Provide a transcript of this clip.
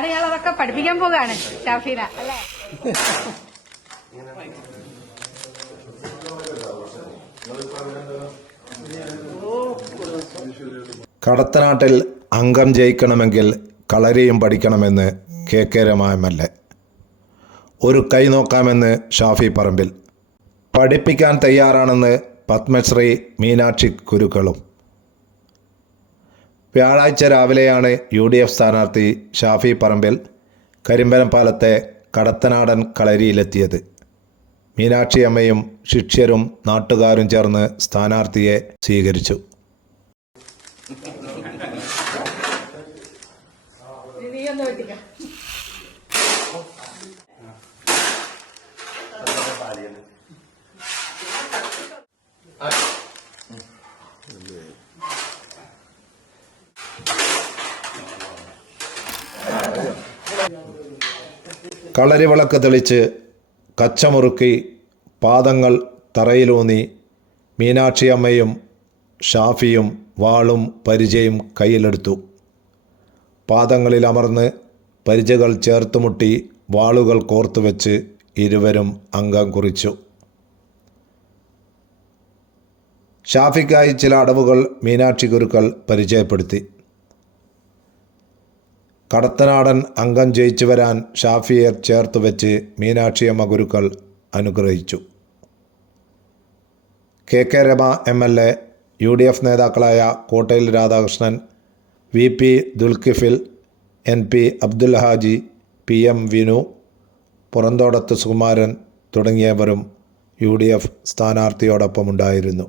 നാളെ ഞാൻ അതൊക്കെ പഠിപ്പിക്കാൻ പോവുകയാണ് ഷാഫീന അല്ലേ. കടത്തനാട്ടിൽ അംഗം ജയിക്കണമെങ്കിൽ കളരിയും പഠിക്കണമെന്ന് കെ രമ MLA. ഒരു കൈ നോക്കാമെന്ന് ഷാഫി പറമ്പിൽ. പഠിപ്പിക്കാൻ തയ്യാറാണെന്ന് പത്മശ്രീ മീനാക്ഷി ഗുരുക്കളും. വ്യാഴാഴ്ച രാവിലെയാണ് UDF സ്ഥാനാർത്ഥി ഷാഫി പറമ്പിൽ കരിമ്പനപ്പാലത്തെ കടത്തനാടൻ കളരിയിലെത്തിയത്. മീനാക്ഷി അമ്മയും ശിഷ്യരും നാട്ടുകാരും ചേർന്ന് സ്ഥാനാർത്ഥിയെ സ്വീകരിച്ചു. കളരി വിളക്ക് തെളിച്ച് കച്ചമുറുക്കി പാദങ്ങൾ തറയിലൂന്നി മീനാക്ഷി അമ്മയും ഷാഫിയും വാളും പരിചയും കയ്യിലെടുത്തു. പാദങ്ങളിൽ അമർന്ന് പരിചകൾ ചേർത്തുമുട്ടി വാളുകൾ കോർത്തുവെച്ച് ഇരുവരും അംഗം കുറിച്ചു. ഷാഫിക്കായി ചില അടവുകൾ മീനാക്ഷി ഗുരുക്കൾ പരിചയപ്പെടുത്തി. കടത്തനാടൻ അംഗം ജയിച്ചു വരാൻ ഷാഫിയെ ചേർത്തുവെച്ച് മീനാക്ഷിയമ്മ ഗുരുക്കൾ അനുഗ്രഹിച്ചു. കെ രമ MLA, UDF നേതാക്കളായ കോട്ടയിൽ Radhakrishnan, VP Dulkifil, NP Abdul Haji, PM Vinu, Puranthodath Sukumaran തുടങ്ങിയവരും UDF സ്ഥാനാർത്ഥിയോടൊപ്പമുണ്ടായിരുന്നു.